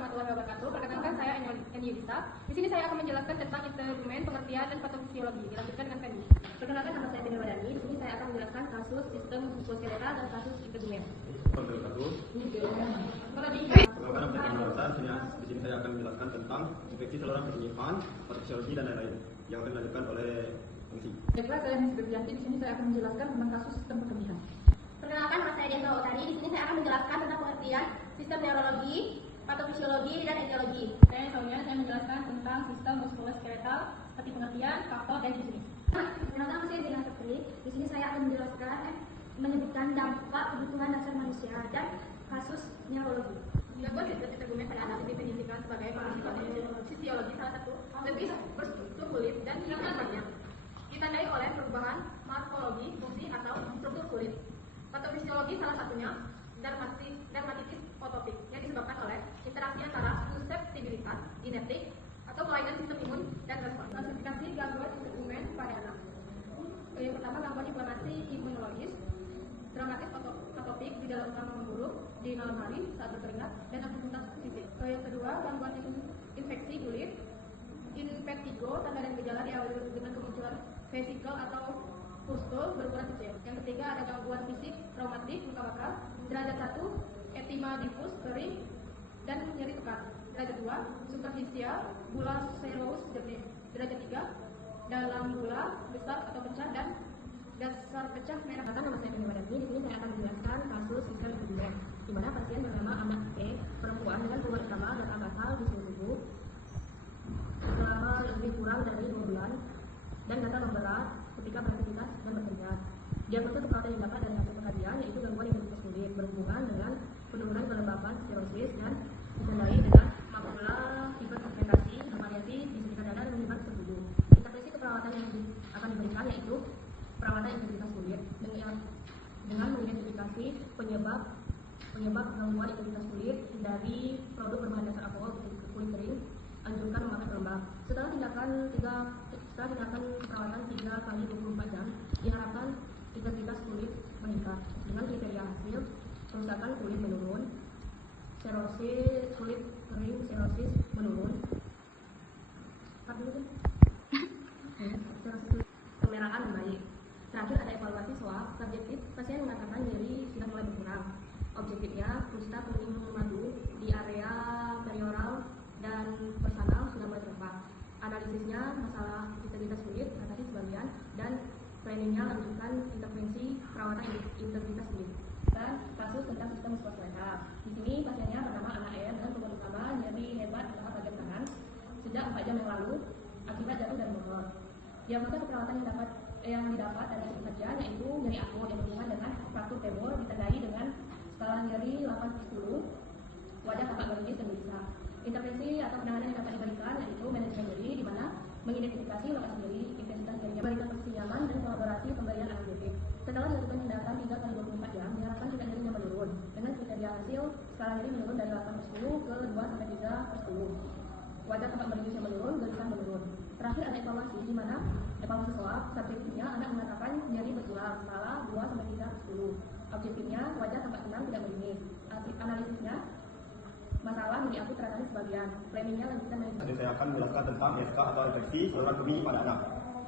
warahmatullahi wabarakatuh. Perkenalkan, saya Eni Yudhisa. Di sini saya akan menjelaskan tentang integumen, pengertian, dan patofisiologi. Dilanjutkan dengan Feni. Perkenalkan, nama saya Feni Wadani. Di sini saya akan menjelaskan kasus sistem muskuloskeletal dan kasus integumen. Di sini saya akan menjelaskan tentang infeksi saluran pernafasan, patofisiologi dan lain-lain yang akan dilanjutkan oleh fungsi. Baiklah, saya Nisbetianti. Di sini saya akan menjelaskan tentang kasus sistem perkembangan. Perkenalkan, nama saya Dian Utari. Di sini saya akan menjelaskan tentang pengertian sistem neurologi, patofisiologi, dan etiologi. Saya menjelaskan tentang sistem muskuloskeletal seperti pengertian, faktor, dan jenis. Perkenalkan, nama saya Dina Sapri. Di sini saya akan menyebutkan dampak kebutuhan dasar manusia dan kasus neurologi. Gangguan sistem integumen pada anak didefinisikan sebagai kondisi fisiologi salah satu lebih berstruktur kulit dan hilang banyak, ditandai oleh perubahan morfologi, fungsi, atau struktur kulit. Patofisiologi salah satunya dermatitis fotopik yang disebabkan oleh interaksi antara suseptibilitas, genetik, atau kelainan sistem imun dan respons. Klasifikasi gangguan integumen pada anak. Yang pertama, gangguan inflamasi imunologis, dramatis atopik di dalam utama memburuk di malam hari saat berkeringat dan aktivitas fisik. Yang kedua, gangguan infeksi kulit, impetigo, tanda dan gejala diawali dengan kemunculan vesikel atau pustul berukuran kecil. Yang ketiga, ada gangguan fisik traumatik, luka bakar, derajat 1, etima difus, kering, dan nyeri pekat. Derajat 2, superficial, bula serous jernih. Derajat 3, dalam bula, besar atau pecah, dan dasar pecah merah. Nama saya Feni Wadani. Di sini saya akan menjelaskan kasus sistem integumen, di mana pasien bernama anak E, perempuan dengan keluhan utama gatal basal di seluruh tubuh selama lebih kurang dari 2 bulan dan gatal memberat ketika beraktivitas dan berkeringat. Diagnosa keperawatan yang dapat dari hasil pengkajian yaitu gangguan identitas kulit berhubungan dengan penurunan kelembapan sterosis dan ditandai dengan makula hiperpigmentasi, bervariasi di sekitar dada dan menyebar ke tubuh. Intervensi keperawatan yang akan diberikan yaitu perawatan integritas kulit dengan mengidentifikasi penyebab gangguan integritas kulit dari produk berbahan dasar alkohol kulit kering, anjurkan memakai pelembab. Setelah tindakan perawatan 3 kali 24 jam, diharapkan integritas kulit meningkat dengan kriteria hasil kerusakan kulit menurun, serosis kulit kering serosis menurun, serosis kemerahan membaik. Terakhir ada evaluasi swab. Subjektif, pasien mengatakan nyeri sudah mulai berkurang. Objektifnya, kusta kuning madu di area perioral dan personal sudah mulai terlepas. Analisisnya, masalah integritas kulit atasi sebagian, dan planningnya lanjutkan intervensi perawatan integritas kulit. Dan kasus tentang sistem muskuloskeletal. Di sini pasiennya bernama anak E dengan keluhan utama nyeri hebat di bagian kanan sejak 4 jam yang lalu akibat jatuh dari motor. Diagnosa keperawatan yang didapat dari hasil kajian yaitu nyeri akut yang berhubungan dengan fraktur femur ditandai dengan skala nyeri 8/10, wajah tampak gerimis dan gelisah. Intervensi atau penanganan yang dapat diberikan yaitu manajemen nyeri, di mana mengidentifikasi lokasi nyeri, intensitas nyerinya, berikan posisi nyaman, dan kolaborasi pemberian analgetik. Setelah dilakukan tindakan 3 kali 24 jam, diharapkan tingkat nyerinya menurun dengan kriteria hasil skala nyeri menurun dari 8/10 ke 2-3/10. Wajah tampak gerimis yang menurun, gelisah menurun. Terakhir ada evaluasi, di mana evaluasi swab. Subjektifnya anak mengatakan nyeri berulang skala 2-3/10. Objektifnya wajah tampak tenang tidak gerimis. Analisisnya masalah nyeri akut teratasi sebagian. Planningnya lanjutan manajemen. Jadi saya akan menjelaskan tentang SK atau infeksi saluran kemih pada anak.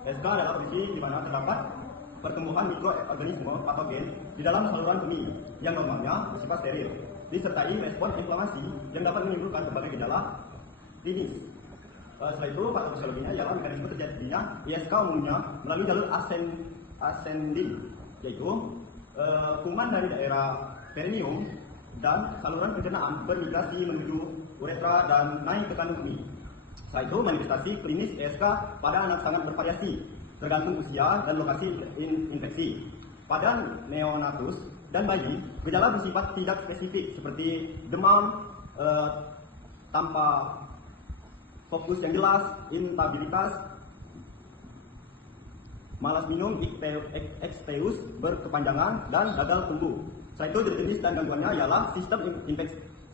SK adalah kondisi di mana terdapat pertumbuhan mikroorganisme patogen di dalam saluran kemih yang normalnya bersifat steril, disertai respon inflamasi yang dapat menimbulkan berbagai gejala klinis. Setelah itu, patofisiologinya ialah mekanisme terjadinya ISK umumnya melalui jalur ascending, yaitu kuman dari daerah perineum dan saluran pencernaan bermigrasi menuju uretra dan naik ke kandung kemih. Setelah itu, manifestasi klinis ISK pada anak sangat bervariasi, tergantung usia dan lokasi infeksi. Pada neonatus dan bayi, gejala bersifat tidak spesifik seperti demam tanpa fokus yang jelas, instabilitas, malas minum, icteus berkepanjangan, dan gagal tumbuh. Setelah itu, jenis dan gangguannya ialah sistem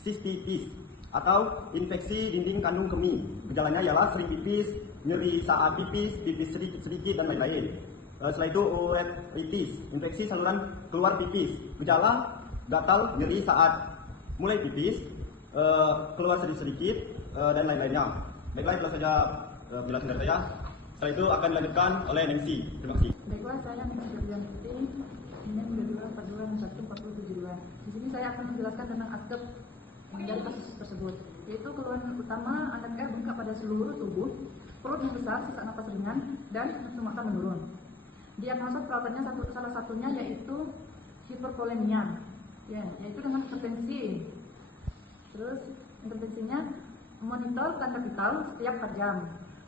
sistitis atau infeksi dinding kandung kemih. Gejalanya ialah sering pipis, nyeri saat pipis, pipis sedikit dan lain-lain. Setelah itu, uretritis, infeksi saluran keluar pipis. Gejala gatal, nyeri saat mulai pipis, keluar sedikit-sedikit, dan lain-lainnya. Baiklah, itulah saja penjelasan dari saya. Setelah itu akan dilanjutkan oleh Nancy. Terima kasih. Baiklah, saya Nancy Febrian Putri, NIM 22421472. Di sini saya akan menjelaskan tentang aspek dari kasus tersebut, yaitu keluhan utama anak R bengkak pada seluruh tubuh, perut membesar, sesak napas ringan, dan nafsu makan menurun. Diagnosa perawatannya salah satunya yaitu hipervolemia, ya, yaitu dengan hipertensi. Terus intervensinya monitor tanda vital setiap 4 jam,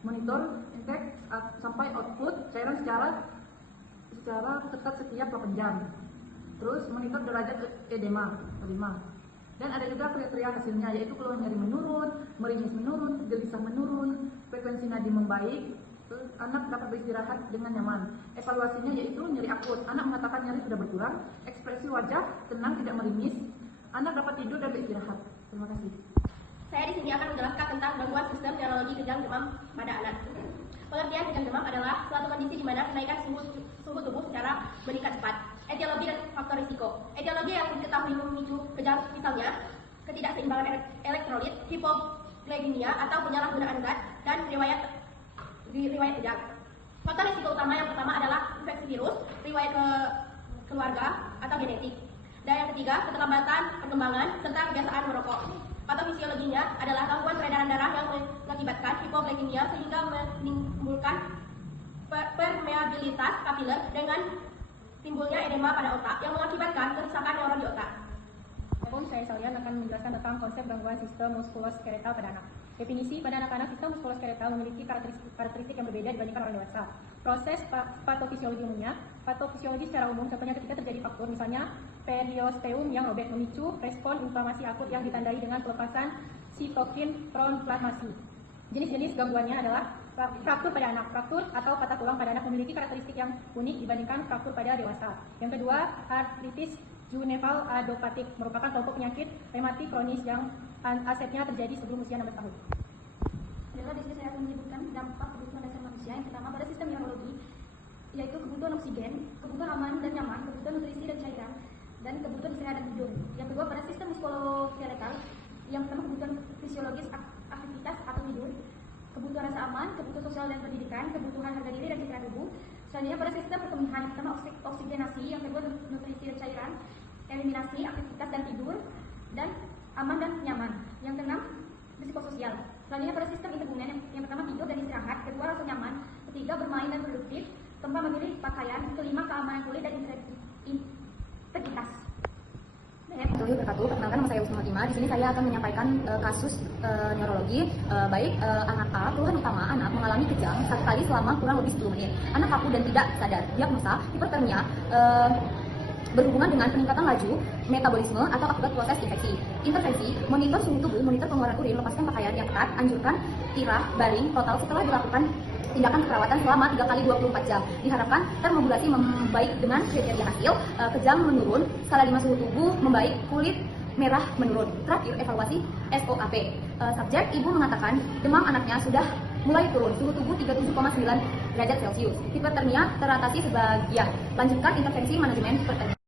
monitor intake sampai output cairan secara ketat setiap 8 jam. Terus monitor derajat edema. Dan ada juga kriteria hasilnya, yaitu keluhan nyeri menurun, meringis menurun, gelisah menurun, frekuensi nadi membaik, terus anak dapat beristirahat dengan nyaman. Evaluasinya yaitu nyeri akut, anak mengatakan nyeri sudah berkurang, ekspresi wajah tenang tidak meringis, anak dapat tidur dan beristirahat. Terima kasih. Saya di sini akan menjelaskan tentang gangguan sistem neurologi kejang demam pada anak. Pengertian kejang demam adalah suatu kondisi di mana kenaikan suhu tubuh secara meningkat cepat. Etiologi dan faktor risiko. Etiologi yang diketahui memicu kejang misalnya ketidakseimbangan elektrolit, hipoglikemia atau penyalahgunaan zat, dan riwayat kejang. Faktor risiko utama yang pertama adalah infeksi virus, riwayat keluarga atau genetik. Dan yang ketiga, keterlambatan perkembangan serta kebiasaan merokok. Patofisiologinya adalah gangguan peredaran darah yang mengakibatkan hipoglikemia sehingga menimbulkan permeabilitas kapiler dengan timbulnya edema pada otak yang mengakibatkan kerusakan neuron di otak. Assalamualaikum, saya Salian akan menjelaskan tentang konsep gangguan sistem muskuloskeletal pada anak. Definisi, pada anak-anak sistem muskuloskeletal memiliki karakteristik yang berbeda dibandingkan orang dewasa. Proses patofisiologi umumnya, patofisiologi secara umum contohnya ketika terjadi faktor misalnya periosteum yang robek memicu respon inflamasi akut yang ditandai dengan pelepasan sitokin proinflamasi. Jenis-jenis gangguannya adalah fraktur pada anak. Fraktur atau patah tulang pada anak memiliki karakteristik yang unik dibandingkan fraktur pada dewasa. Yang kedua, artritis juvenile adopathic merupakan kelompok penyakit rematik kronis yang asetnya terjadi sebelum usia 16 tahun. Adalah di sini saya akan menyebutkan dampak kebutuhan dasar manusia yang pertama pada sistem neurologi, yaitu kebutuhan oksigen, kebutuhan aman dan nyaman, kebutuhan nutrisi dan cairan, dan kebutuhan istirahat dan tidur. Yang kedua pada sistem muskuloskeletal, yang pertama kebutuhan fisiologis aktivitas atau tidur, kebutuhan rasa aman, kebutuhan sosial dan pendidikan, kebutuhan harga diri dan citra tubuh. Selanjutnya pada sistem pertumbuhan, yang pertama oksigenasi, yang kedua nutrisi dan cairan, eliminasi, aktivitas dan tidur, dan aman dan nyaman. Yang keenam, psikososial. Selanjutnya pada sistem intergumen, yang pertama tidur dan istirahat, kedua rasa nyaman, ketiga bermain dan produktif, keempat memilih pakaian, kelima keamanan kulit dan integritas. Assalamualaikum warahmatullahi wabarakatuh. Perkenalkan, nama saya Usma Fatimah. Di sini saya akan menyampaikan kasus neurologi. Anak A, keluhan utama anak mengalami kejang satu kali selama kurang lebih 10 menit. Anak kaku dan tidak sadar. Diagnosa hipertermia berhubungan dengan peningkatan laju metabolisme atau akibat proses infeksi. Intervensi, monitor suhu tubuh, monitor pengeluaran urin, lepaskan pakaian yang ketat, anjurkan tirah, baring, total setelah dilakukan tindakan keperawatan selama 3 kali 24 jam. Diharapkan termodulasi membaik dengan kriteria hasil, kejang menurun, skala 5 suhu tubuh membaik, kulit merah menurun. Terakhir, evaluasi SOAP. Subjek, ibu mengatakan demam anaknya sudah mulai turun, suhu tubuh 37,9 derajat Celcius. Hipertermia teratasi sebagian. Lanjutkan intervensi manajemen hipertermia.